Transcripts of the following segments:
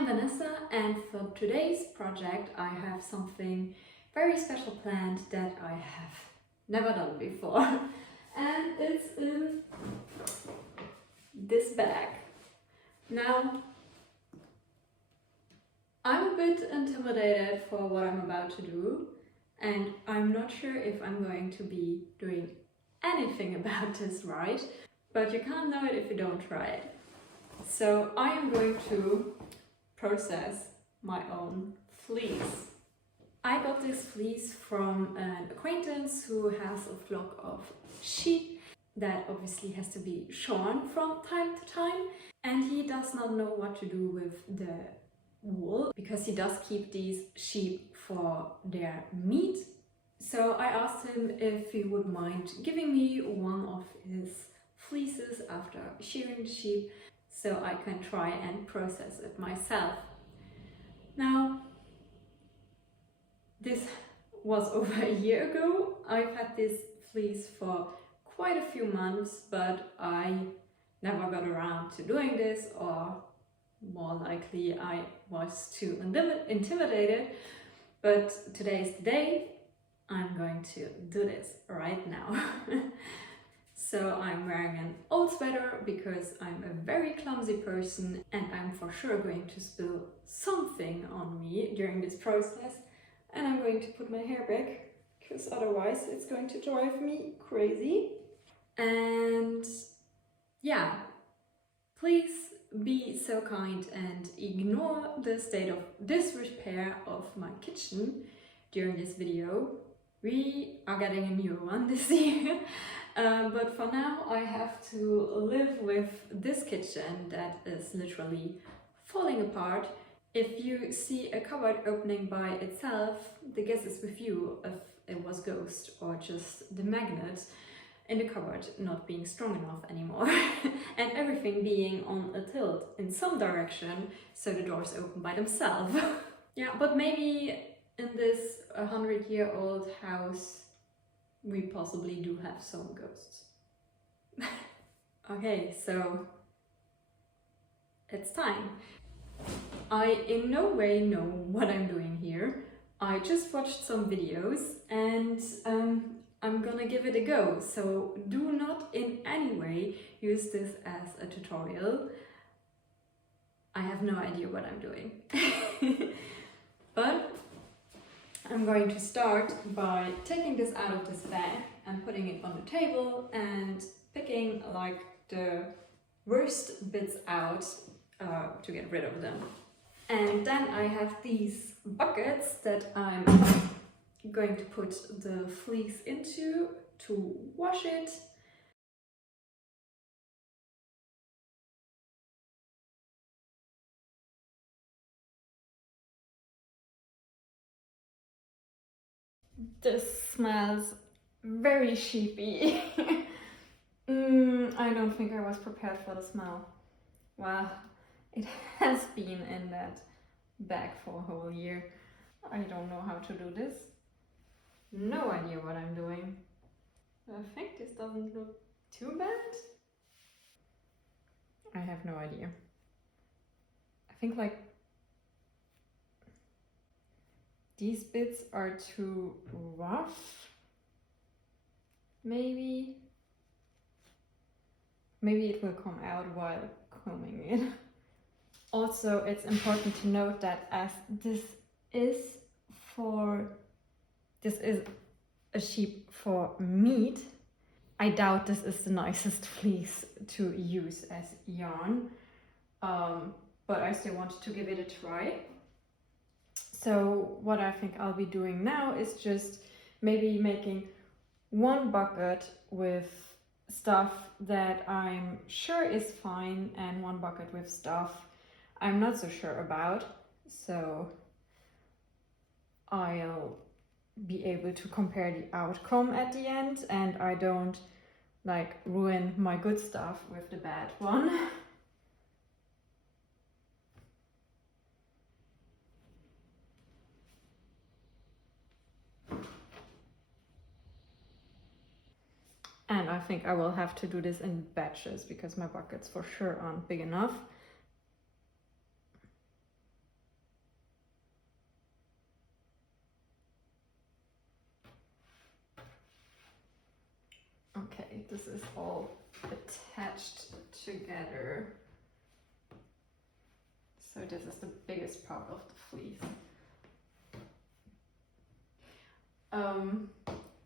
I'm Vanessa, and for today's project I have something very special planned that I have never done before. And it's in this bag. Now, I'm a bit intimidated for what I'm about to do, and I'm not sure if I'm going to be doing anything about this right, but you can't know it if you don't try it. So I am going to process my own fleece. I got this fleece from an acquaintance who has a flock of sheep that obviously has to be shorn from time to time, and he does not know what to do with the wool because he does keep these sheep for their meat. So I asked him if he would mind giving me one of his fleeces after shearing the sheep so I can try and process it myself. Now, this was over a year ago. I've had this fleece for quite a few months, but I never got around to doing this, or more likely I was too intimidated. But today is the day. I'm going to do this right now. So I'm wearing an old sweater because I'm a very clumsy person and I'm for sure going to spill something on me during this process. And I'm going to put my hair back because otherwise it's going to drive me crazy. And yeah, please be so kind and ignore the state of disrepair of my kitchen during this video. We are getting a new one this year. But for now I have to live with this kitchen that is literally falling apart. If you see a cupboard opening by itself, the guess is with you if it was ghost or just the magnet in the cupboard not being strong enough anymore and everything being on a tilt in some direction so the doors open by themselves. Yeah, but maybe in this 100-year-old house we possibly do have some ghosts. Okay, so it's time. I in no way know what I'm doing here. I just watched some videos and I'm gonna give it a go. So do not in any way use this as a tutorial. I have no idea what I'm doing. But I'm going to start by taking this out of this bag and putting it on the table and picking like the worst bits out to get rid of them. And then I have these buckets that I'm going to put the fleece into to wash it. This smells very sheepy. I don't think I was prepared for the smell. Well, it has been in that bag for a whole year. I don't know how to do this. No idea what I'm doing. I think this doesn't look too bad. I have no idea. I think like these bits are too rough. Maybe it will come out while combing it. Also, it's important to note that as this is a sheep for meat, I doubt this is the nicest fleece to use as yarn, but I still wanted to give it a try. So what I think I'll be doing now is just maybe making one bucket with stuff that I'm sure is fine and one bucket with stuff I'm not so sure about, so I'll be able to compare the outcome at the end and I don't like ruin my good stuff with the bad one. And I think I will have to do this in batches because my buckets for sure aren't big enough. this is all attached together. So this is the biggest part of the fleece.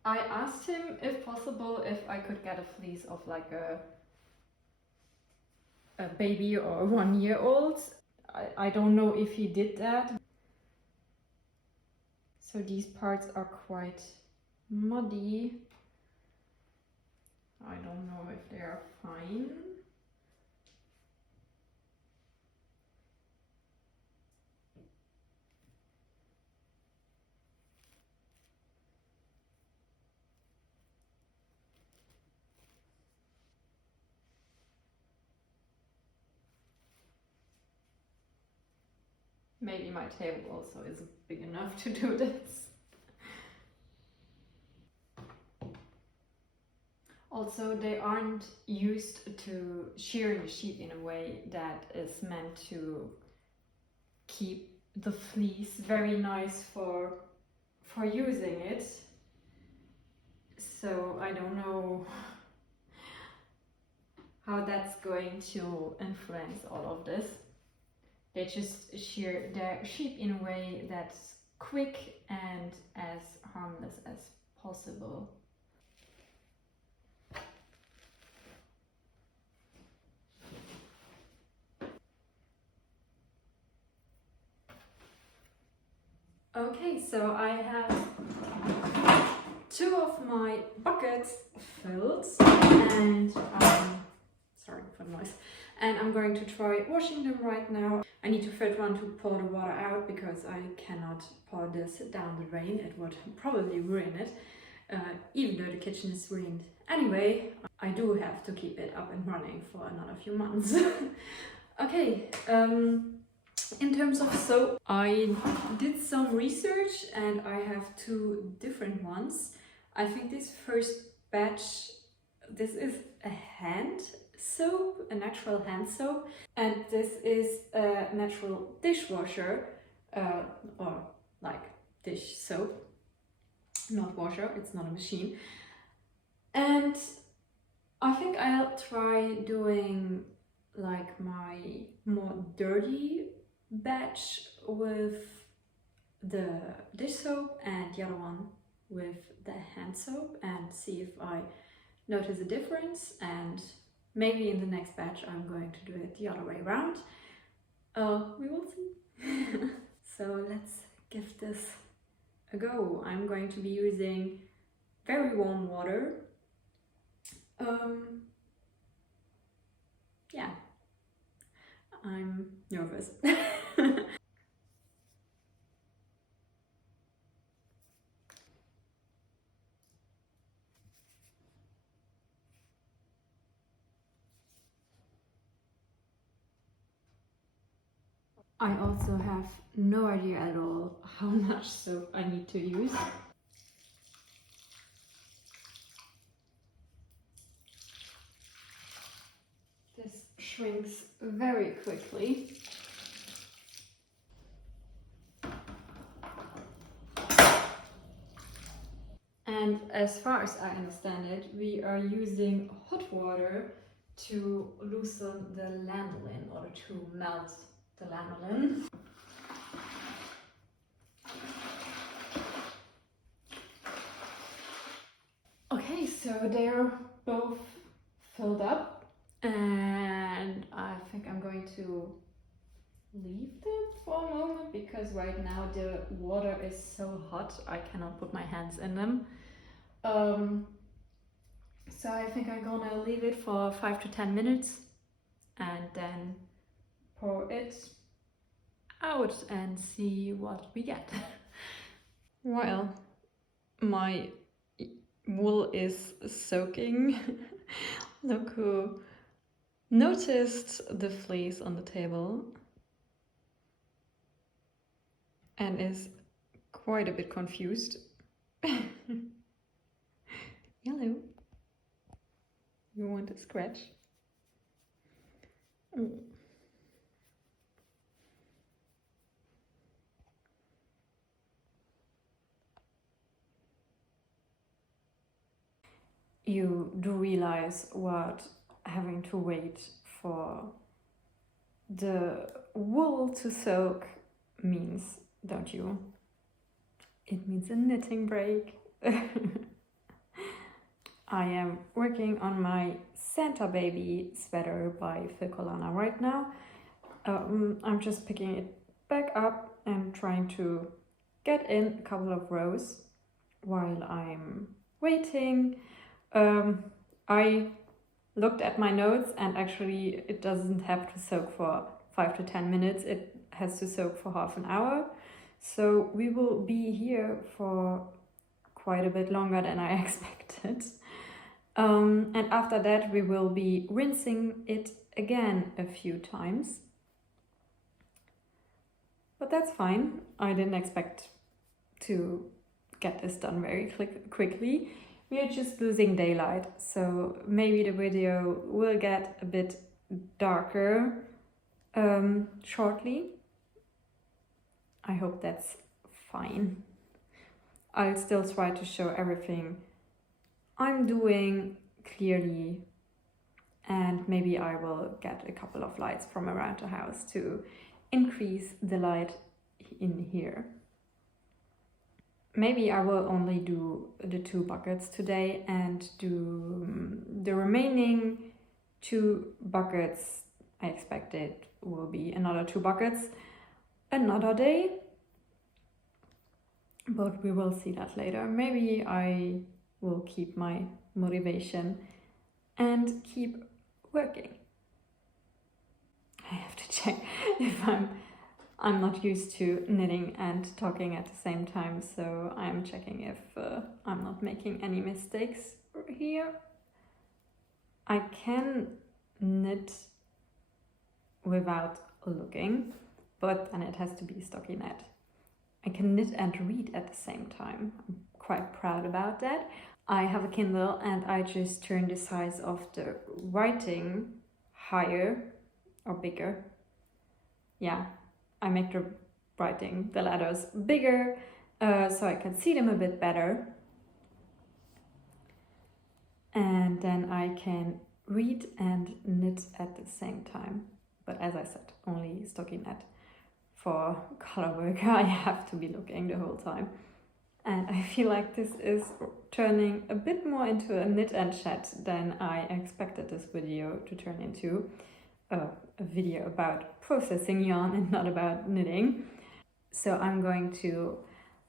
I asked him if possible if I could get a fleece of like a baby or a 1-year-old. I don't know if he did that. So these parts are quite muddy. I don't know if they are fine. Maybe my table also isn't big enough to do this. Also, they aren't used to shearing the sheep in a way that is meant to keep the fleece very nice for using it. So I don't know how that's going to influence all of this. They just shear their sheep in a way that's quick and as harmless as possible. Okay, so I have 2 of my buckets filled, and sorry for the noise. And I'm going to try washing them right now. I need to first run to pour the water out because I cannot pour this down the drain. It would probably ruin it, even though the kitchen is ruined. Anyway, I do have to keep it up and running for another few months. Okay, in terms of soap, I did some research and I have 2 different ones. I think this first batch, this is a hand soap, a natural hand soap, and this is a natural dishwasher or like dish soap, not washer, it's not a machine. And I think I'll try doing like my more dirty batch with the dish soap and the other one with the hand soap and see if I notice a difference, and maybe in the next batch I'm going to do it the other way around. We will see. So let's give this a go. I'm going to be using very warm water. Yeah, I'm nervous. I also have no idea at all how much soap I need to use. This shrinks very quickly. And as far as I understand it, we are using hot water to loosen the lanolin or to melt the lanolin. Okay, so they're both filled up and I think I'm going to leave them for a moment because right now the water is so hot I cannot put my hands in them. So I think I'm gonna leave it for 5 to 10 minutes and then pour it out and see what we get. Well, my wool is soaking. Look who noticed the fleece on the table and is quite a bit confused. Hello. You want a scratch? Oh. you do realize what having to wait for the wool to soak means, don't you? It means a knitting break. I am working on my Santa Baby sweater by Filcolana right now. I'm just picking it back up and trying to get in a couple of rows while I'm waiting. I looked at my notes, and actually it doesn't have to soak for 5 to 10 minutes, it has to soak for half an hour. So we will be here for quite a bit longer than I expected. And after that we will be rinsing it again a few times. But that's fine, I didn't expect to get this done very quickly. We are just losing daylight, so maybe the video will get a bit darker shortly. I hope that's fine. I'll still try to show everything I'm doing clearly, and maybe I will get a couple of lights from around the house to increase the light in here. Maybe I will only do the 2 buckets today and do the remaining 2 buckets. I expect it will be another 2 buckets another day, but we will see that later. Maybe I will keep my motivation and keep working. I have to check if I'm not used to knitting and talking at the same time, so I'm checking if I'm not making any mistakes here. I can knit without looking, but then it has to be stockinette. I can knit and read at the same time. I'm quite proud about that. I have a Kindle and I just turn the size of the writing higher or bigger. Yeah, I make the writing, the letters bigger, so I can see them a bit better. And then I can read and knit at the same time. But as I said, only stockinette. For color work, I have to be looking the whole time. And I feel like this is turning a bit more into a knit and chat than I expected this video to turn into. A video about processing yarn and not about knitting. So I'm going to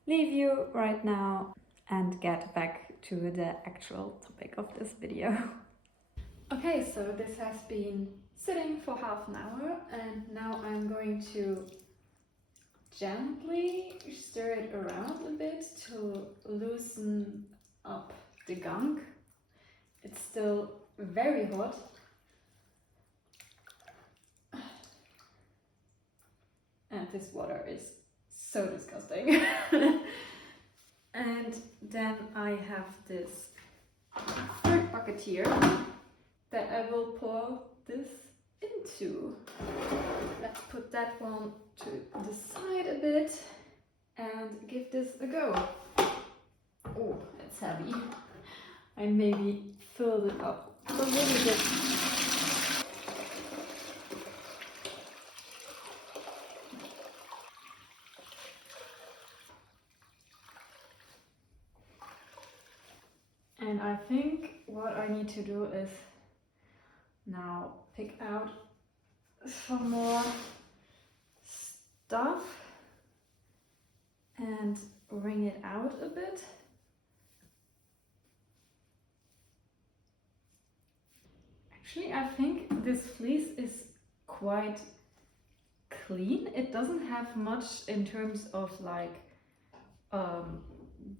leave you right now and get back to the actual topic of this video. Okay, so this has been sitting for half an hour and now I'm going to gently stir it around a bit to loosen up the gunk. It's still very hot. And this water is so disgusting. And then I have this 3rd bucket here that I will pour this into. Let's put that one to the side a bit and give this a go. Oh, it's heavy. I maybe filled it up a little bit. And I think what I need to do is now pick out some more stuff and wring it out a bit. Actually, I think this fleece is quite clean. It doesn't have much in terms of like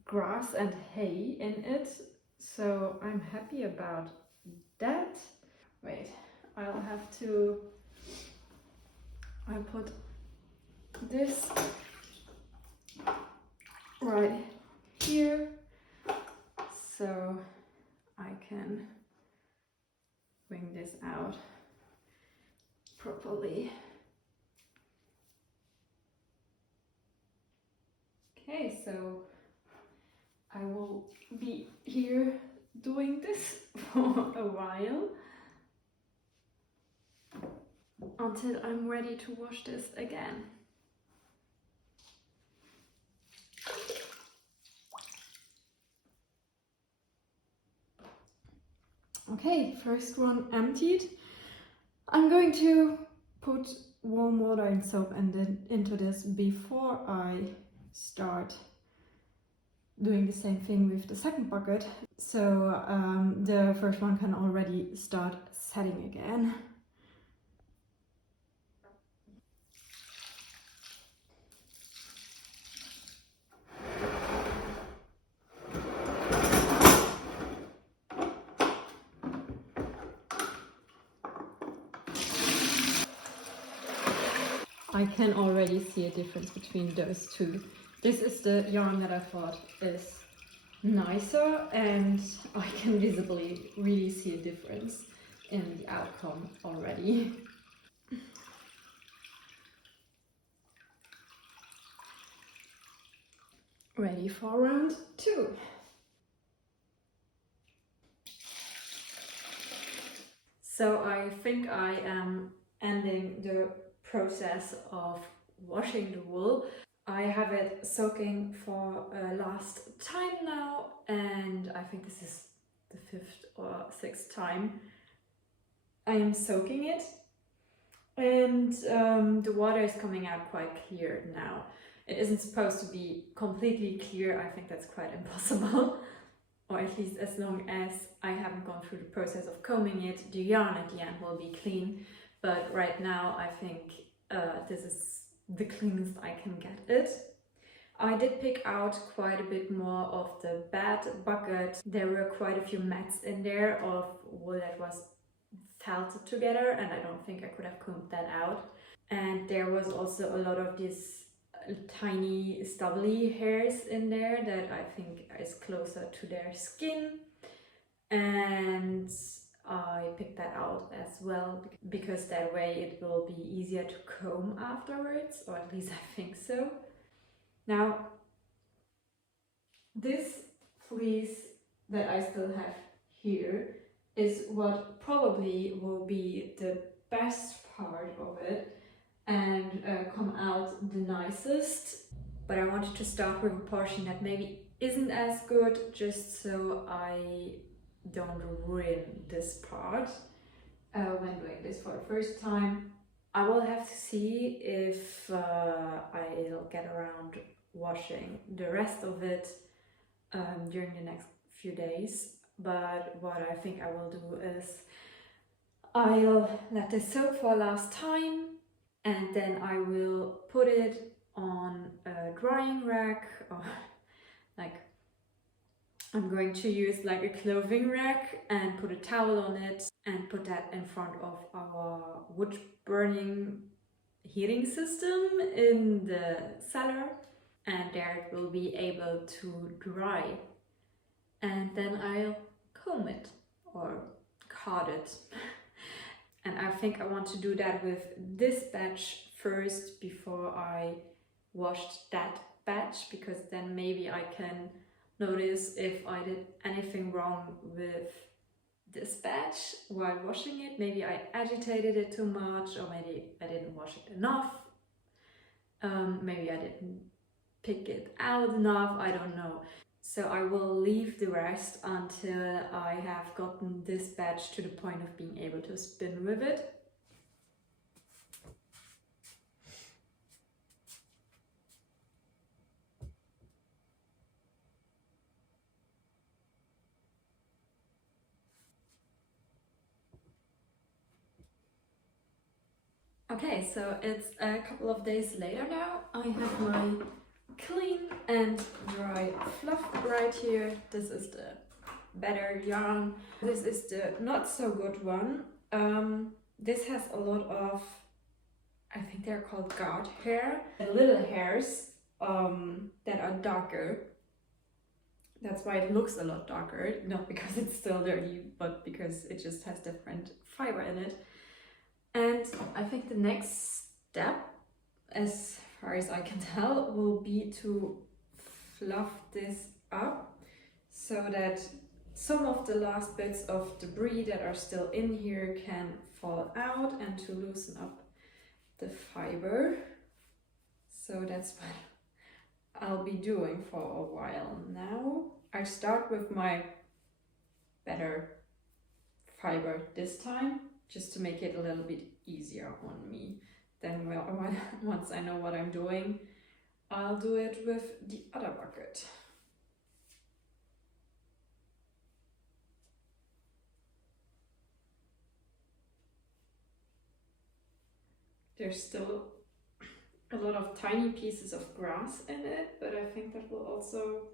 grass and hay in it, so I'm happy about that. Wait, I'll have to, I put this right here so I can bring this out properly. Okay, so I will be here doing this for a while until I'm ready to wash this again. Okay, first one emptied. I'm going to put warm water and soap and then into this before I start doing the same thing with the second bucket. So the first one can already start setting again. I can already see a difference between those two. This is the yarn that I thought is nicer, and I can visibly really see a difference in the outcome already. Ready for round 2. So I think I am ending the process of washing the wool. I have it soaking for last time now, and I think this is the 5th or 6th time I am soaking it. And the water is coming out quite clear now. It isn't supposed to be completely clear. I think that's quite impossible. Or at least as long as I haven't gone through the process of combing it, the yarn at the end will be clean. But right now I think this is the cleanest I can get it. I did pick out quite a bit more of the bad bucket. There were quite a few mats in there of wool that was felted together, and I don't think I could have combed that out. And there was also a lot of these tiny stubbly hairs in there that I think is closer to their skin, and I picked that out as well because that way it will be easier to comb afterwards, or at least I think so. Now this fleece that I still have here is what probably will be the best part of it and come out the nicest. But I wanted to start with a portion that maybe isn't as good, just so I don't ruin this part when doing this for the first time. I will have to see if I'll get around washing the rest of it during the next few days. But what I think I will do is I'll let this soak for last time, and then I will put it on a drying rack, or like I'm going to use like a clothing rack and put a towel on it and put that in front of our wood burning heating system in the cellar, and there it will be able to dry, and then I'll comb it or card it. And I think I want to do that with this batch first before I washed that batch, because then maybe I can notice if I did anything wrong with this batch while washing it. Maybe I agitated it too much, or maybe I didn't wash it enough. Maybe I didn't pick it out enough, I don't know. So I will leave the rest until I have gotten this batch to the point of being able to spin with it. Okay, so it's a couple of days later now. I have my clean and dry fluff right here. This is the better yarn. This is the not so good one. This has a lot of, I think they're called guard hair, little hairs that are darker. That's why it looks a lot darker, not because it's still dirty, but because it just has different fiber in it. And I think the next step, as far as I can tell, will be to fluff this up so that some of the last bits of debris that are still in here can fall out and to loosen up the fiber. So that's what I'll be doing for a while now. I start with my better fiber this time, just to make it a little bit easier on me. Then once I know what I'm doing, I'll do it with the other bucket. There's still a lot of tiny pieces of grass in it, but I think that will also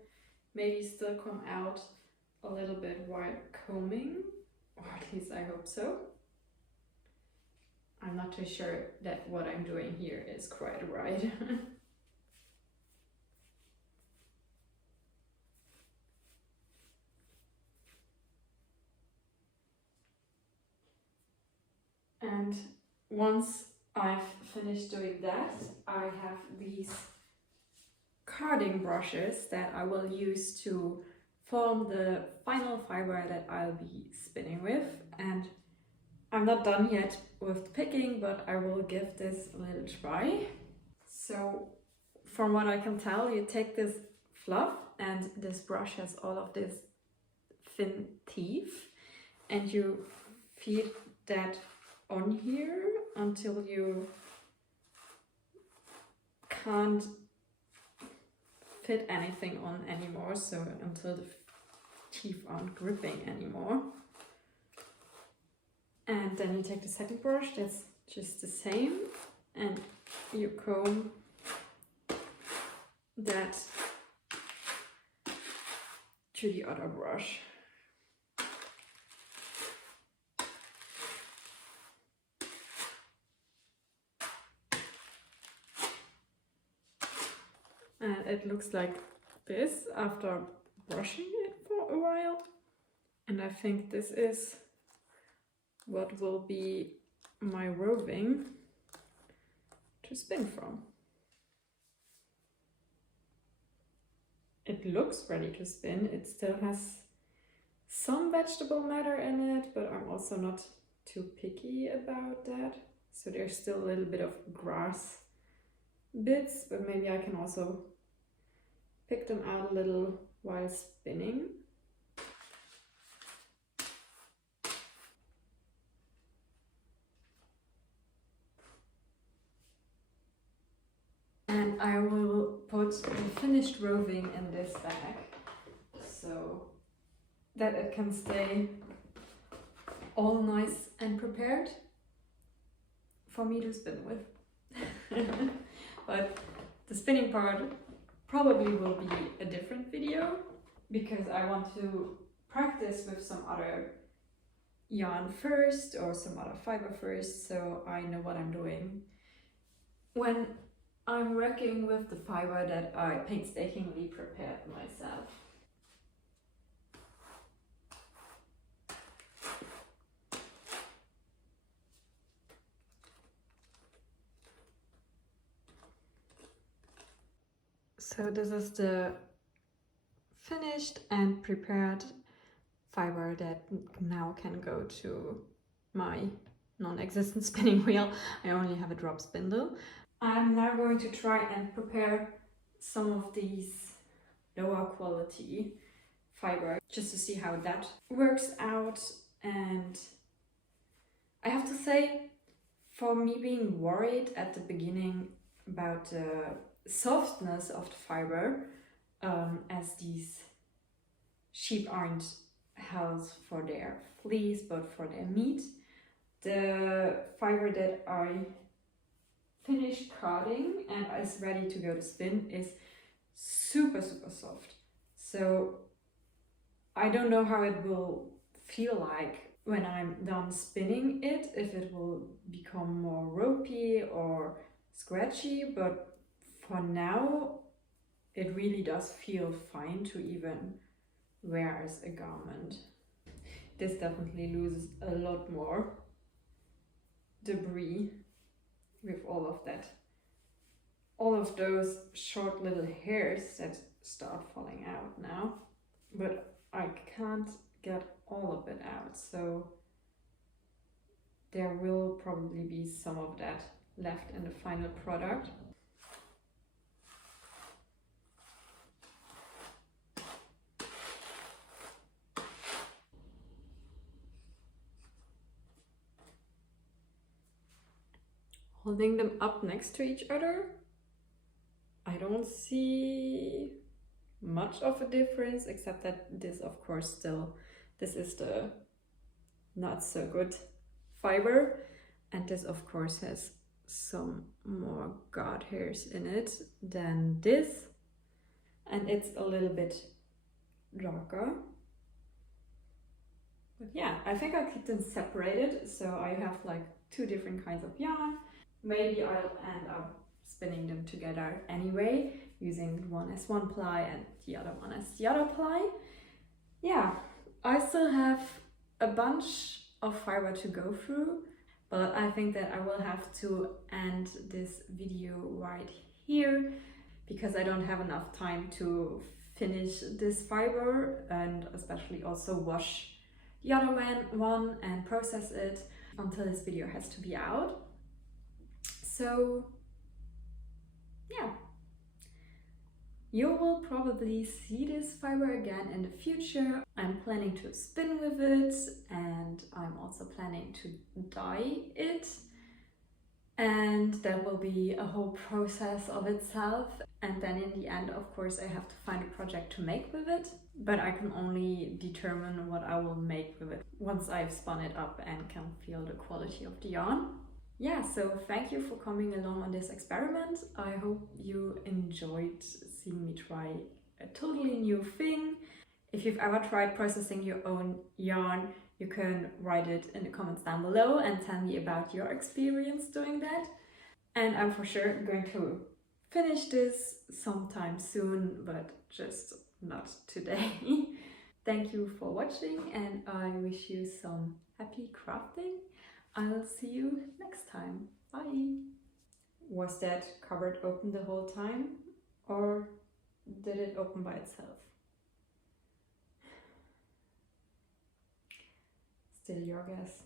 maybe still come out a little bit while combing, or at least I hope so. I'm not too sure that what I'm doing here is quite right. And once I've finished doing that, I have these carding brushes that I will use to form the final fiber that I'll be spinning with. And I'm not done yet with picking, but I will give this a little try. So from what I can tell, you take this fluff, and this brush has all of this thin teeth, and you feed that on here until you can't fit anything on anymore, so until the teeth aren't gripping anymore. And then you take the second brush, that's just the same, and you comb that to the other brush. And it looks like this after brushing it for a while. And I think this is what will be my roving to spin from. It looks ready to spin. It still has some vegetable matter in it, but I'm also not too picky about that. So there's still a little bit of grass bits, but maybe I can also pick them out a little while spinning. And I will put the finished roving in this bag so that it can stay all nice and prepared for me to spin with. But the spinning part probably will be a different video, because I want to practice with some other yarn first or some other fiber first, so I know what I'm doing when I'm working with the fiber that I painstakingly prepared myself. So this is the finished and prepared fiber that now can go to my non-existent spinning wheel. I only have a drop spindle. I'm now going to try and prepare some of these lower quality fiber just to see how that works out. And I have to say, for me being worried at the beginning about the softness of the fiber, as these sheep aren't held for their fleece but for their meat, the fiber that I finished carding and is ready to go to spin is super soft. So I don't know how it will feel like when I'm done spinning it, if it will become more ropey or scratchy, but for now it really does feel fine to even wear as a garment. This definitely loses a lot more debris with all of that, all of those short little hairs that start falling out now, but I can't get all of it out, so there will probably be some of that left in the final product. Holding them up next to each other, I don't see much of a difference, except that this, of course, still, this is the not so good fiber, and this, of course, has some more guard hairs in it than this, and it's a little bit darker. But yeah, I think I'll keep them separated, so I have like 2 different kinds of yarn. Maybe I'll end up spinning them together anyway, using one as one ply and the other one as the other ply. Yeah, I still have a bunch of fiber to go through, but I think that I will have to end this video right here because I don't have enough time to finish this fiber and especially also wash the other one and process it until this video has to be out. So yeah, you will probably see this fiber again in the future. I'm planning to spin with it, and I'm also planning to dye it, and that will be a whole process of itself. And then in the end, of course, I have to find a project to make with it, but I can only determine what I will make with it once I've spun it up and can feel the quality of the yarn. Yeah, so thank you for coming along on this experiment. I hope you enjoyed seeing me try a totally new thing. If you've ever tried processing your own yarn, you can write it in the comments down below and tell me about your experience doing that. And I'm for sure going to finish this sometime soon, but just not today. Thank you for watching, and I wish you some happy crafting. I'll see you next time. Bye! Was that cupboard open the whole time, or did it open by itself? Still your guess.